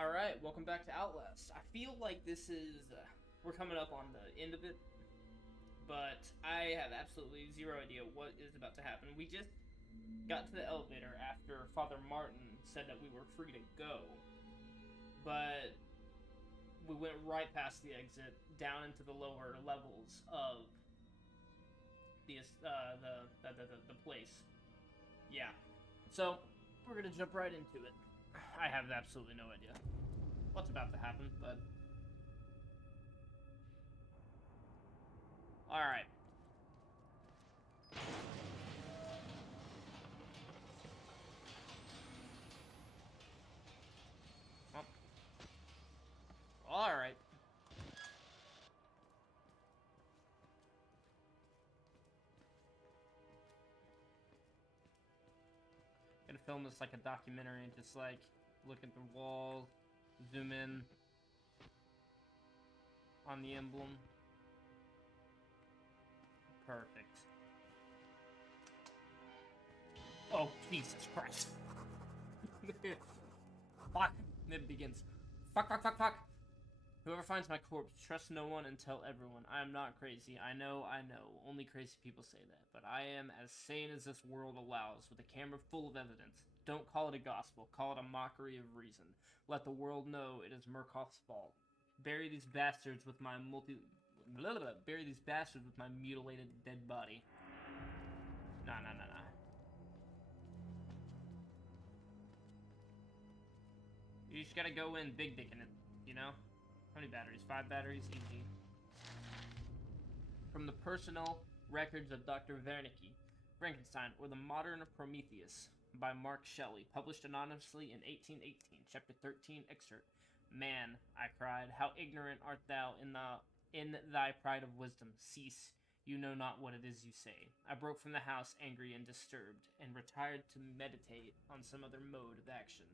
Alright, welcome back to Outlast. I feel like this is. We're coming up on the end of it, but I have absolutely zero idea what is about to happen. We just got to the elevator after Father Martin said that we were free to go, but we went right past the exit down into the lower levels of the place. Yeah. So, we're gonna jump right into it. I have absolutely no idea what's about to happen, but alright. Well, alright. Gonna film this like a documentary and just like look at the wall, zoom in on the emblem. Perfect. Oh, Jesus Christ. Fuck. It begins. Fuck, fuck, fuck, fuck. Whoever finds my corpse, trust no one and tell everyone. I am not crazy. I know. Only crazy people say that. But I am as sane as this world allows, with a camera full of evidence. Don't call it a gospel. Call it a mockery of reason. Let the world know it is Murkoff's fault. Bury these bastards with my Bury these bastards with my mutilated dead body. Nah. You just gotta go in big dicking it, you know? How many batteries? 5 batteries? Easy. From the personal records of Dr. Wernicke, Frankenstein, or the Modern Prometheus, by Mark Shelley, published anonymously in 1818, Chapter 13, excerpt. Man, I cried, how ignorant art thou in thy pride of wisdom. Cease, you know not what it is you say. I broke from the house, angry and disturbed, and retired to meditate on some other mode of action.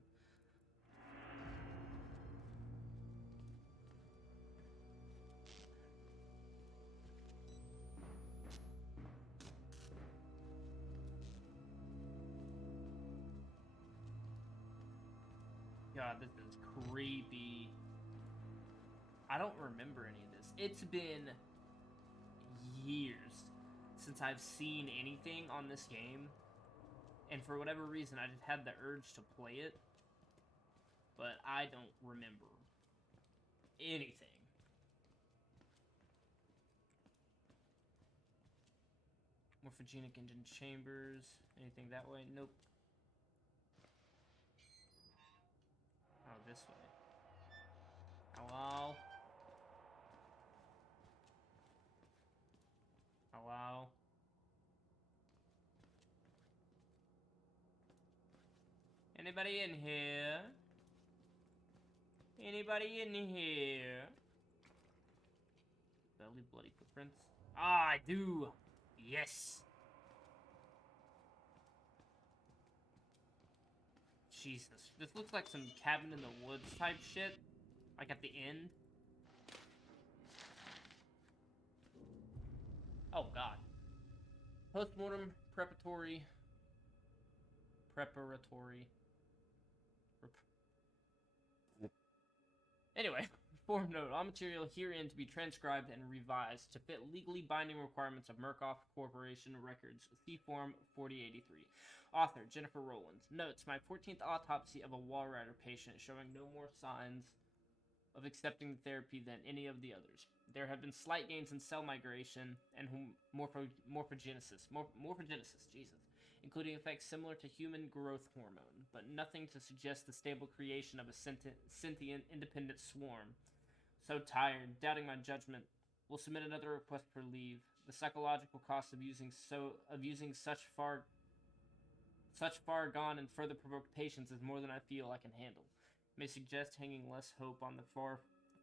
God, this is creepy. I don't remember any of this. It's been years since I've seen anything on this game, and for whatever reason, I just had the urge to play it, but I don't remember anything. Morphogenic engine chambers. Anything that way? Nope. Oh, this way. Hello? Hello? Anybody in here? Anybody in here? Belly bloody footprints? Ah, I do! Yes! Jesus. This looks like some cabin in the woods type shit. Like at the end. Oh, God. Postmortem preparatory. Anyway, form note. All material herein to be transcribed and revised to fit legally binding requirements of Murkoff Corporation Records, C Form 4083. Author, Jennifer Rowland. Notes, my 14th autopsy of a Walrider patient showing no more signs of accepting the therapy than any of the others. There have been slight gains in cell migration and morphogenesis, Jesus, including effects similar to human growth hormone, but nothing to suggest the stable creation of a sentient, independent swarm. So tired, doubting my judgment, will submit another request for leave. The psychological cost of using such far gone and further provoked patience is more than I feel I can handle. May suggest hanging less hope on the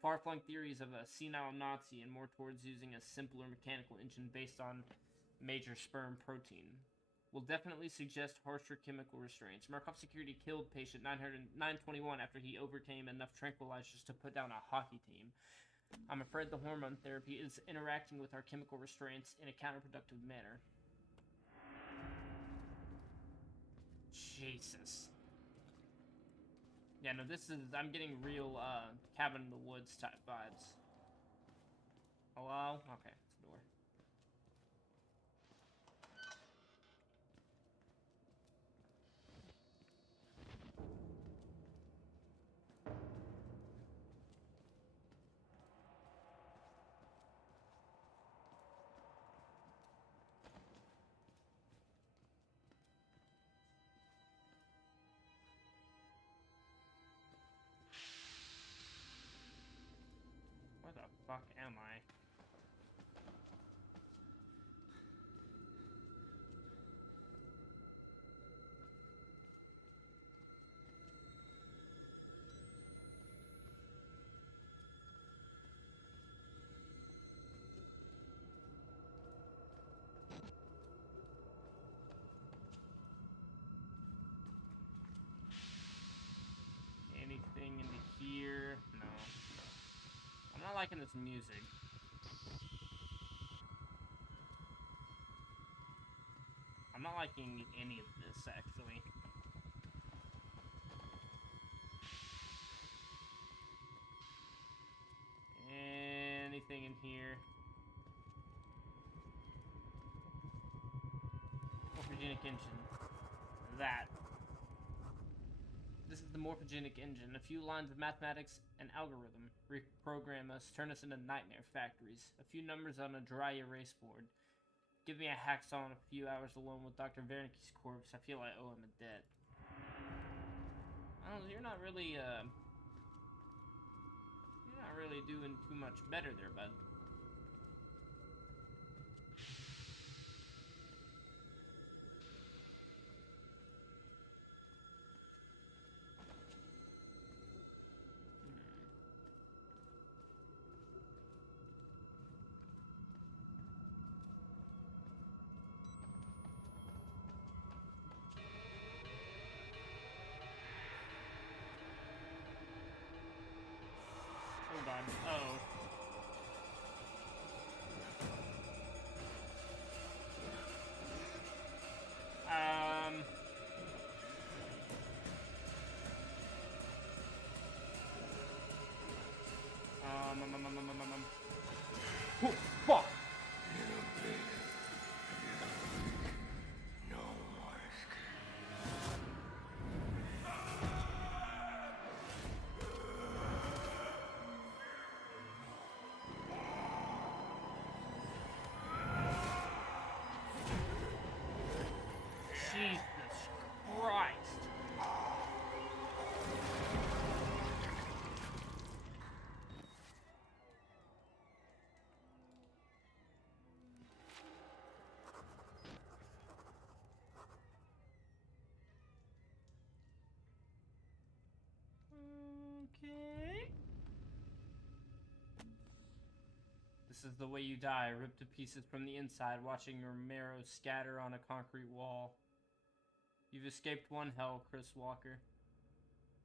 far-flung theories of a senile Nazi and more towards using a simpler mechanical engine based on major sperm protein. Will definitely suggest harsher chemical restraints. Murkoff Security killed patient 921 after he overcame enough tranquilizers to put down a hockey team. I'm afraid the hormone therapy is interacting with our chemical restraints in a counterproductive manner. Jesus. Yeah, no, this is, I'm getting real, cabin in the woods type vibes. Hello? Okay, it's the door. Where the fuck am I? Anything into here? No. I'm not liking this music. I'm not liking any of this, actually. Anything in here? Morphogenic engine. That. This is the morphogenic engine. A few lines of mathematics and algorithm. Reprogram us, turn us into nightmare factories. A few numbers on a dry erase board. Give me a hacksaw and a few hours alone with Dr. Wernicke's corpse. I feel I owe him a debt. Oh, you're not really doing too much better there, bud. Hold on. Uh-oh. Oh, fuck! No more escape. Jesus Christ! Okay. This is the way you die, ripped to pieces from the inside, watching your marrow scatter on a concrete wall. You've escaped one hell, Chris Walker.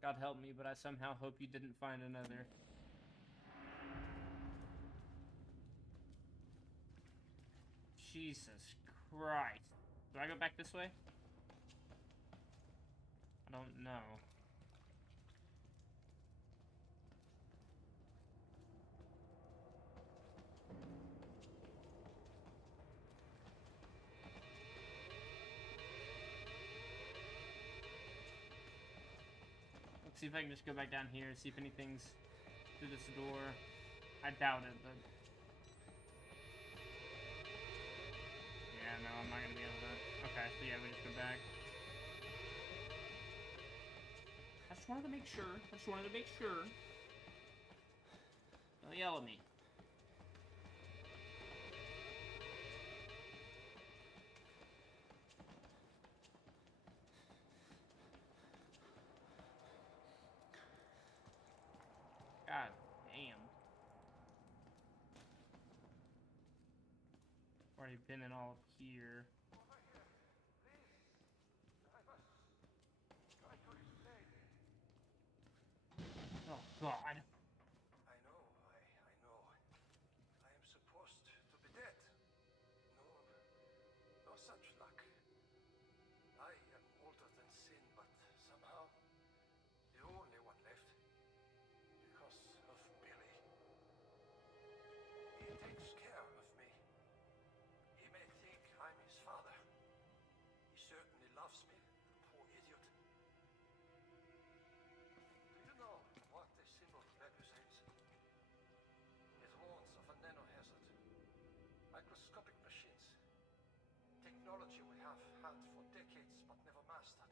God help me, but I somehow hope you didn't find another. Jesus Christ. Do I go back this way? I don't know. Let's see if I can just go back down here, see if anything's through this door. I doubt it, but... yeah, no, I'm not gonna be able to... okay, so yeah, we just go back. I just wanted to make sure. Don't yell at me. God damn. Already been in all of here. Over here, please. I must try to explain. Oh, God. I know. I know. I am supposed to be dead. No such luck. I am older than sin, but somehow the only one technology we have had for decades but never mastered.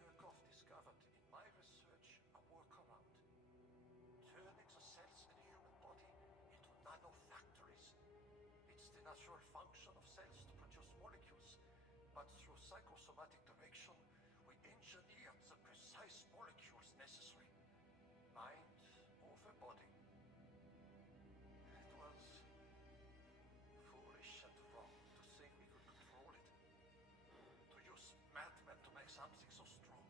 Murkoff discovered in my research a workaround. Turning the cells in a human body into nanofactories. It's the natural function of cells to produce molecules, but through psychosomatic direction, we engineered the precise molecules necessary. Mind over body. It was foolish and wrong to think we could control it. To use madmen to make something so strong.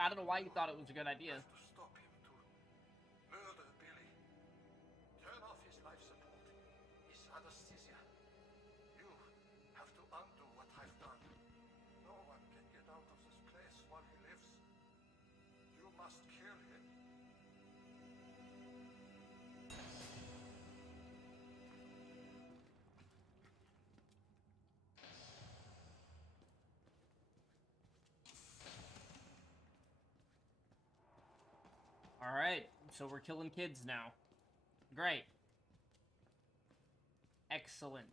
I don't know why you thought it was a good idea. Have to stop him, to murder Billy. Turn off his life support, his anesthesia. You have to undo what I've done. No one can get out of this place while he lives. You must kill him. Alright, so we're killing kids now. Great. Excellent.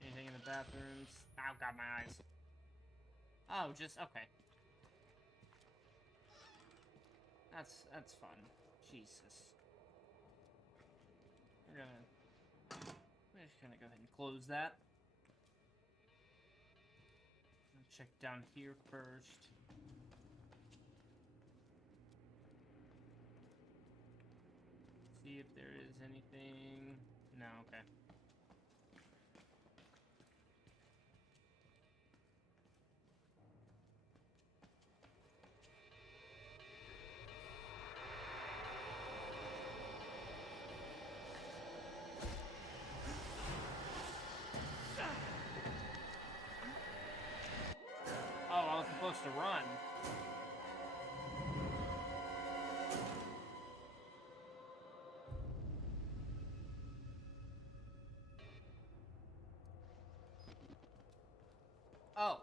Anything in the bathrooms? Oh, got my eyes. Oh, just, okay. That's fun. Jesus. We're just gonna go ahead and close that. Check down here first. See if there is anything. No, okay. Oh, I was supposed to run. Oh.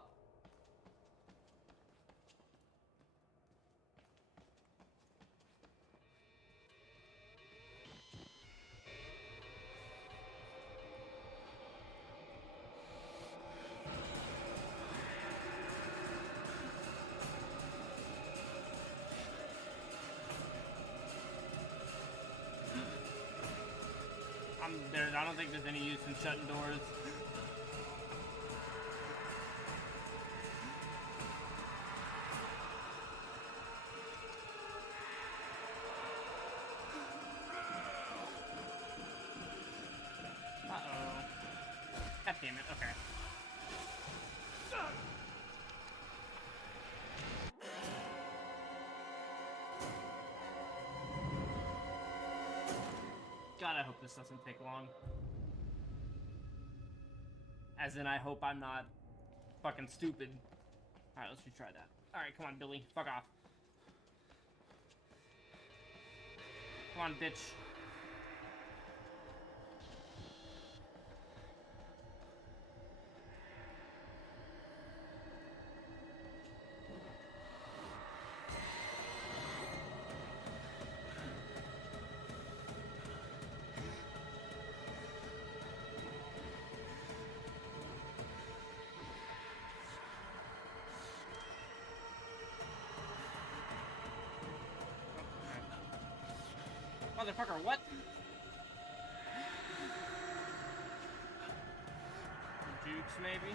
I don't think there's any use in shutting doors. Uh-oh. God damn it, okay. God, I hope this doesn't take long. As in, I hope I'm not fucking stupid. Alright, let's retry that. Alright, come on, Billy. Fuck off. Come on, bitch. Motherfucker, what? Jukes, maybe?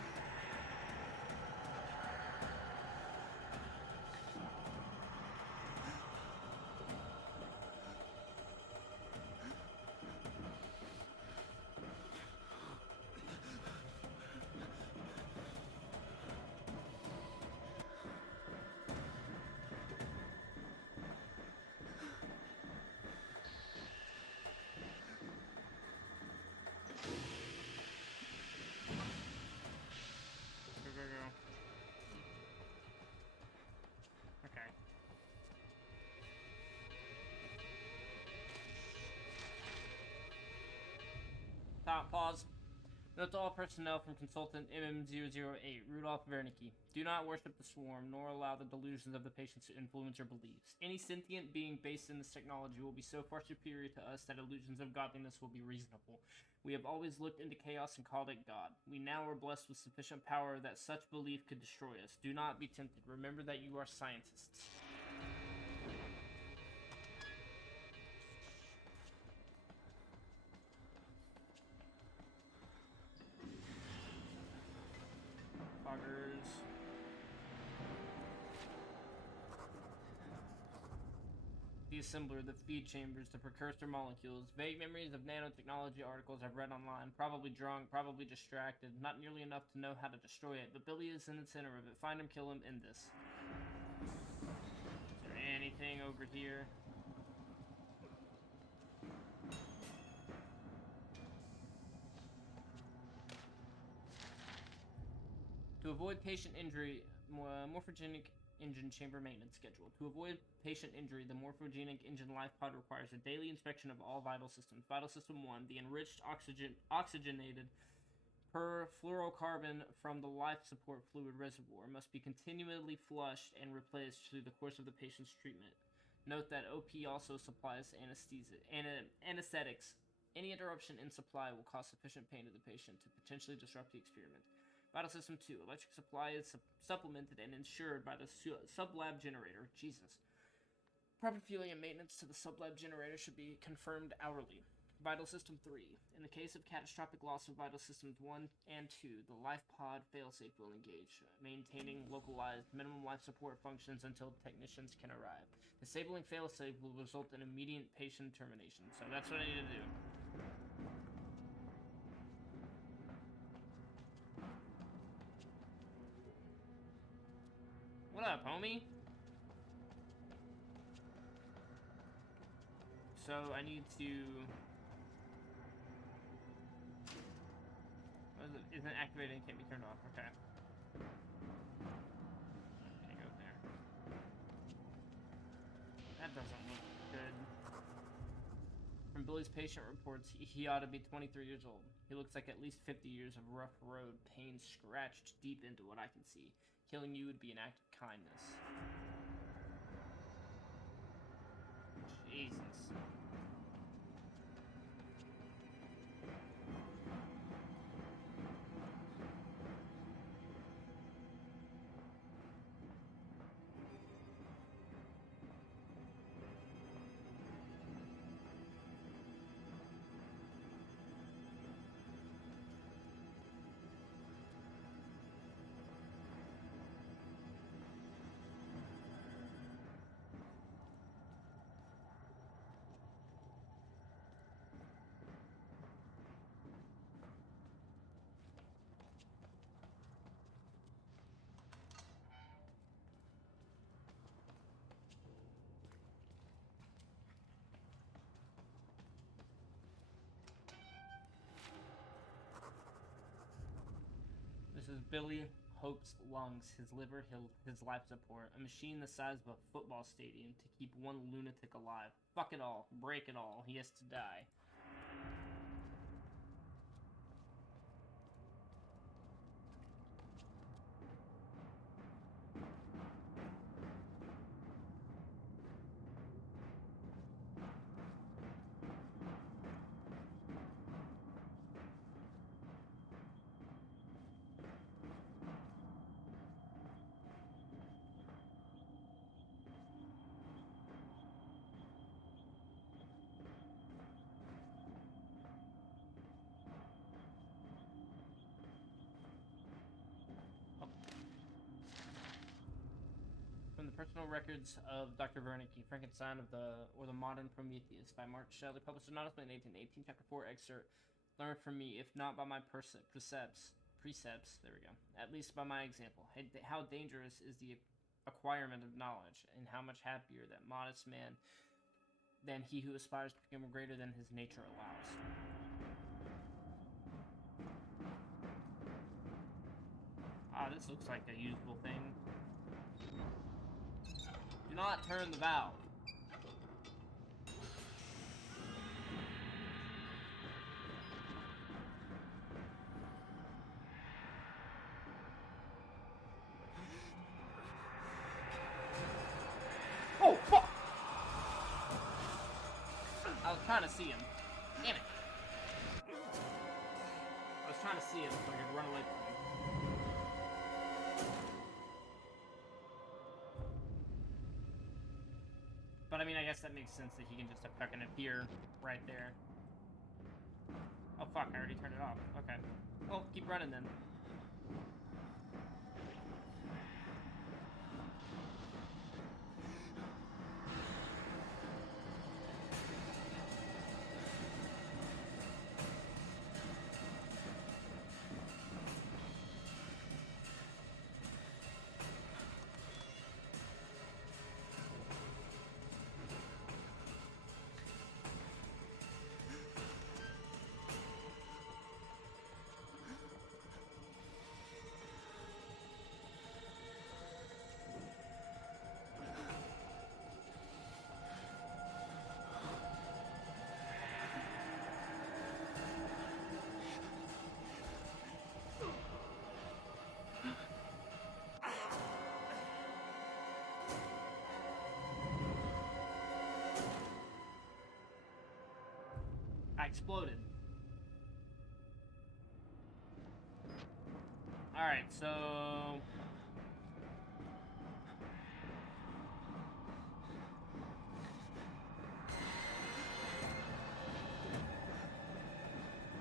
Pause. Note to all personnel from Consultant MM008, Rudolph Wernicke. Do not worship the swarm, nor allow the delusions of the patients to influence your beliefs. Any sentient being based in this technology will be so far superior to us that illusions of godliness will be reasonable. We have always looked into chaos and called it God. We now are blessed with sufficient power that such belief could destroy us. Do not be tempted. Remember that you are scientists. Foggers. The assembler, the feed chambers, the precursor molecules. Vague memories of nanotechnology articles I've read online. Probably drunk, probably distracted. Not nearly enough to know how to destroy it, but Billy is in the center of it. Find him, kill him, end this. Is there anything over here? To avoid patient injury, morphogenic engine chamber maintenance schedule. To avoid patient injury, the morphogenic engine life pod requires a daily inspection of all vital systems. Vital system 1, the enriched oxygenated perfluorocarbon from the life support fluid reservoir must be continually flushed and replaced through the course of the patient's treatment. Note that OP also supplies anesthetics. Any interruption in supply will cause sufficient pain to the patient to potentially disrupt the experiment. Vital System 2. Electric supply is supplemented and insured by the sublab generator. Jesus. Proper fueling and maintenance to the sublab generator should be confirmed hourly. Vital System 3. In the case of catastrophic loss of Vital Systems 1 and 2, the life pod failsafe will engage, maintaining localized minimum life support functions until technicians can arrive. Disabling failsafe will result in immediate patient termination. So that's what I need to do. What up, homie? So I need to... What is it? Isn't activated and can't be turned off. Okay. Can't go there. That doesn't look good. From Billy's patient reports, he ought to be 23 years old. He looks like at least 50 years of rough road, pain scratched deep into what I can see. Killing you would be an act of kindness. Jesus. This is Billy Hope's lungs, his liver, his life support. A machine the size of a football stadium to keep one lunatic alive. Fuck it all. Break it all. He has to die. From the personal records of Dr. Wernicke, Frankenstein of the Modern Prometheus by Mark Shelley, published anonymously in 1818, Chapter 4, excerpt. Learn from me, if not by my precepts, there we go, at least by my example. How dangerous is the acquirement of knowledge, and how much happier that modest man than he who aspires to become greater than his nature allows. Ah, this looks like a usable thing. Do not turn the valve. trying to see him. Damn it. I was trying to see him so I could run away from him. But I mean, I guess that makes sense that he can just fucking appear right there. Oh fuck, I already turned it off. Okay. Well, keep running then. I exploded. Alright, so...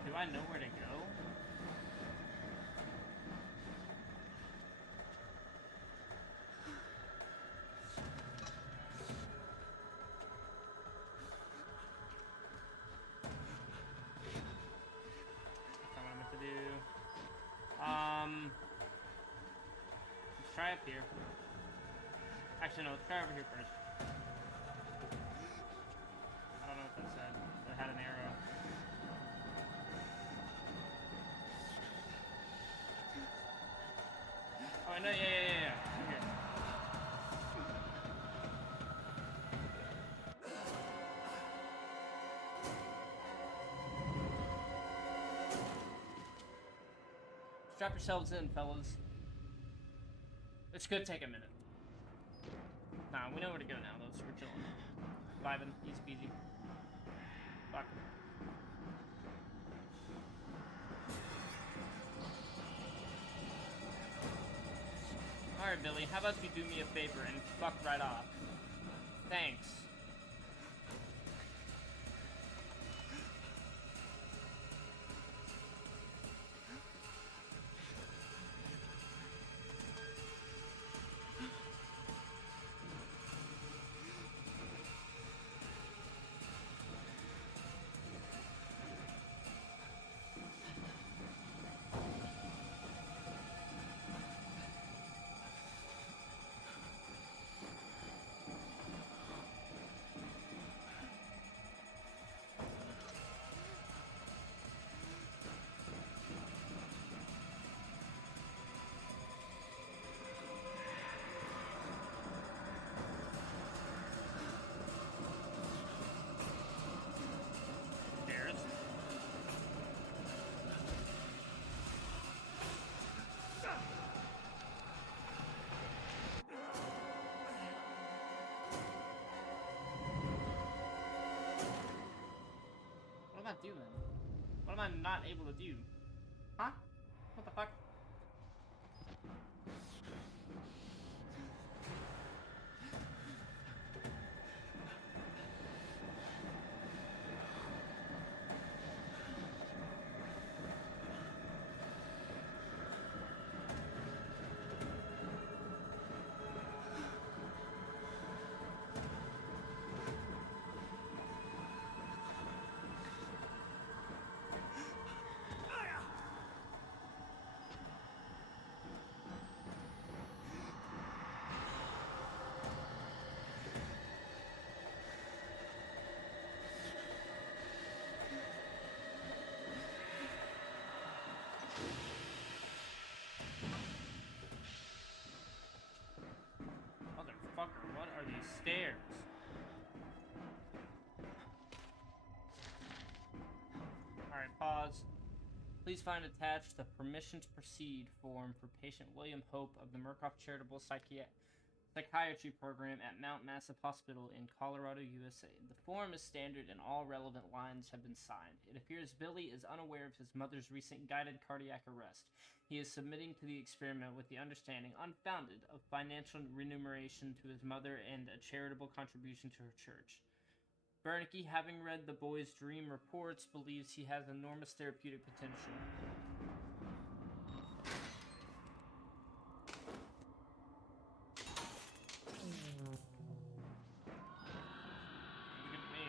do I know where to go? Let's try up here. Actually, no, let's try over here first. I don't know what that said. It had an arrow. Oh, no, yeah. Over here. Strap yourselves in, fellas. This could take a minute. Nah, we know where to go now, though, so we're chilling. Vibing, easy peasy. Fuck. Alright, Billy, how about you do me a favor and fuck right off? Thanks. What am I doing? What am I not able to do? Huh? What the fuck? Motherfucker, what are these stairs? Alright, pause. Please find attached the permission to proceed form for patient William Hope of the Murkoff Charitable psychiatry program at Mount Massive Hospital in Colorado, USA. The form is standard and all relevant lines have been signed. It appears Billy is unaware of his mother's recent guided cardiac arrest. He is submitting to the experiment with the understanding, unfounded, of financial remuneration to his mother and a charitable contribution to her church. Bernanke, having read the boy's dream reports, believes he has enormous therapeutic potential. Look at me.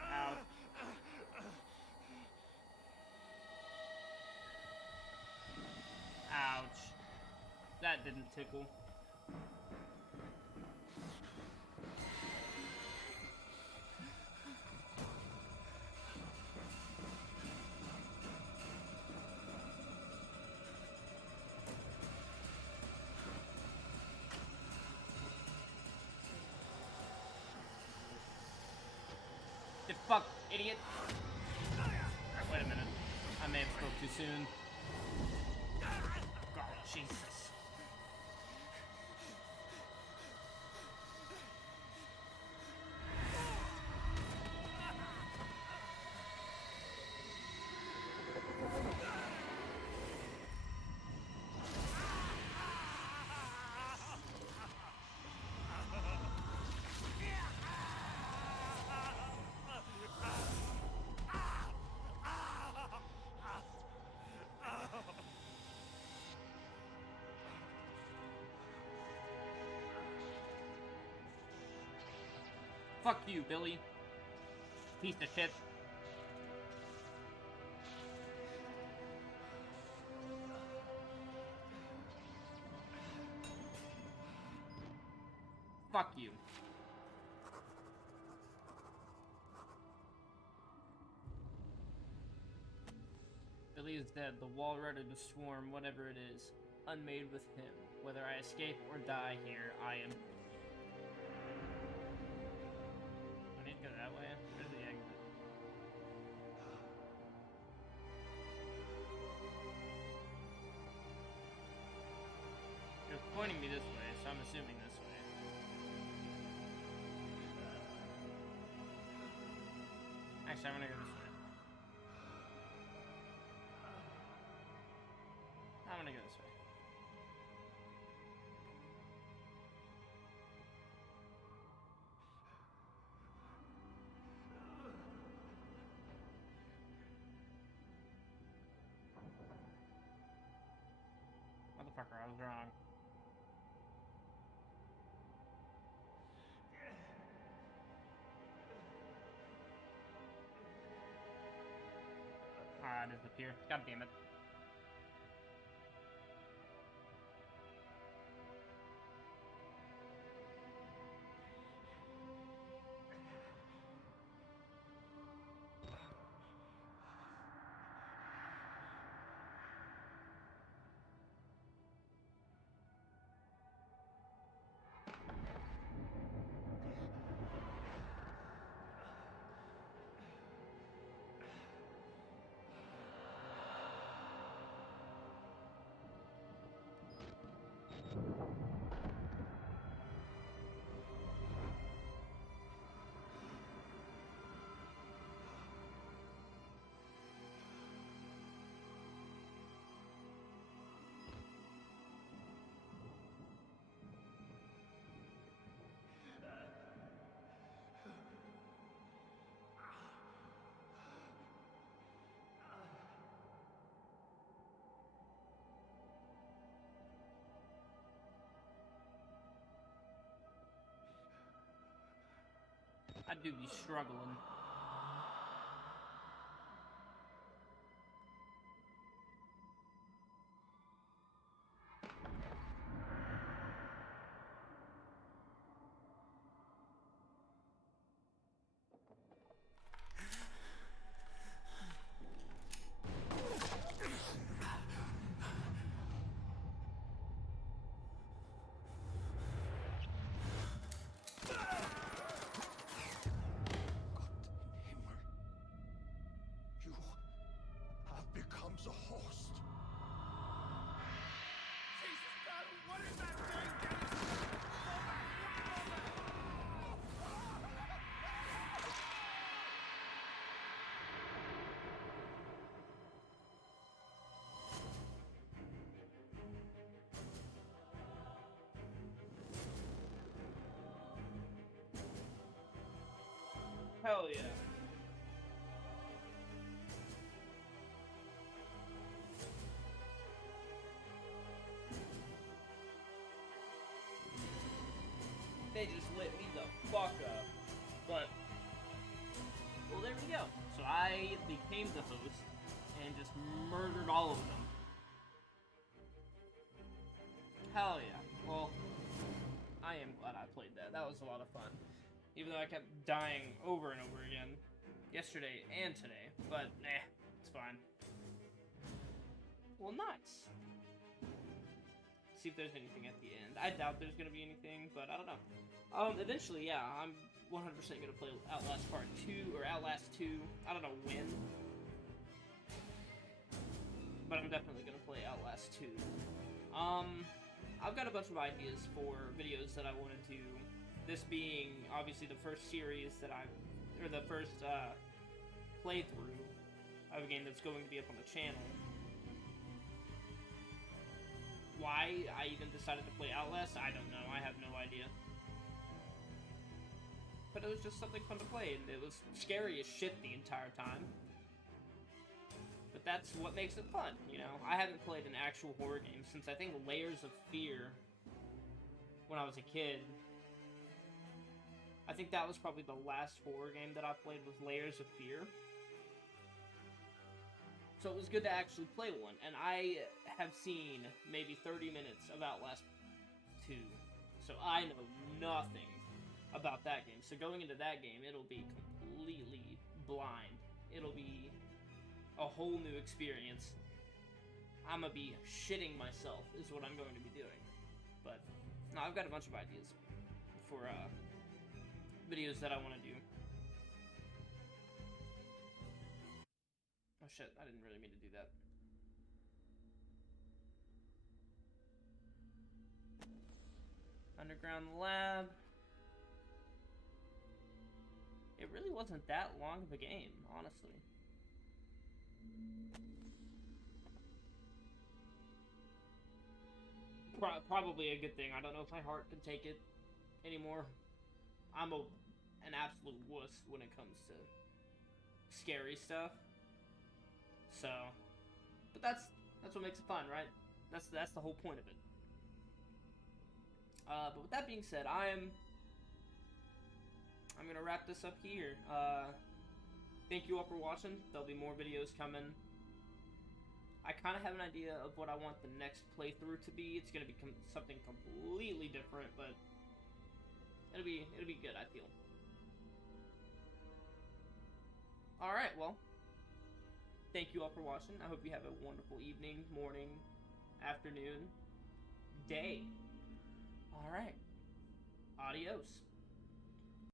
Ouch. Ouch. That didn't tickle. The fuck, idiot. Wait a minute. I may have spoke too soon. God, Jesus. Fuck you, Billy. Piece of shit. Fuck you. Billy is dead. The Walrudder, the Swarm, whatever it is, unmade with him. Whether I escape or die here, I am free. I need to go that way. Where's the exit? It was pointing me this way, so I'm assuming this way. Actually, I'm gonna go this way. I'm gonna go this way. Motherfucker, I was wrong. Ah, it is up here. God damn it. I do be struggling. Hell yeah. They just lit me the fuck up. But, well, there we go. So I became the host and just murdered all of them. Hell yeah. Well, I am glad I played that. That was a lot of fun. Even though I kept dying over and over again. Yesterday and today. But, nah, it's fine. Well, nice. See if there's anything at the end. I doubt there's gonna be anything, but I don't know. Eventually, yeah, I'm 100% gonna play Outlast Part 2, or Outlast 2. I don't know when. But I'm definitely gonna play Outlast 2. I've got a bunch of ideas for videos that I want to do. This being, obviously, the first series that or the first, playthrough of a game that's going to be up on the channel. Why I even decided to play Outlast, I don't know. I have no idea. But it was just something fun to play, and it was scary as shit the entire time. But that's what makes it fun, you know? I haven't played an actual horror game since, I think, Layers of Fear when I was a kid. I think that was probably the last horror game that I played, was Layers of Fear. So it was good to actually play one, and I have seen maybe 30 minutes of Outlast 2, so I know nothing about that game. So going into that game, it'll be completely blind. It'll be a whole new experience. I'm gonna be shitting myself, is what I'm going to be doing. But, no, I've got a bunch of ideas for, videos that I want to do. Oh shit, I didn't really mean to do that. Underground Lab. It really wasn't that long of a game, honestly. Probably a good thing. I don't know if my heart can take it anymore. I'm an absolute wuss when it comes to scary stuff. So, but that's what makes it fun, right? That's the whole point of it. But with that being said, I'm gonna wrap this up here. Thank you all for watching. There'll be more videos coming. I kind of have an idea of what I want the next playthrough to be. It's gonna be something completely different, but it'll be good, I feel. All right, well, thank you all for watching. I hope you have a wonderful evening, morning, afternoon, day. All right, adios.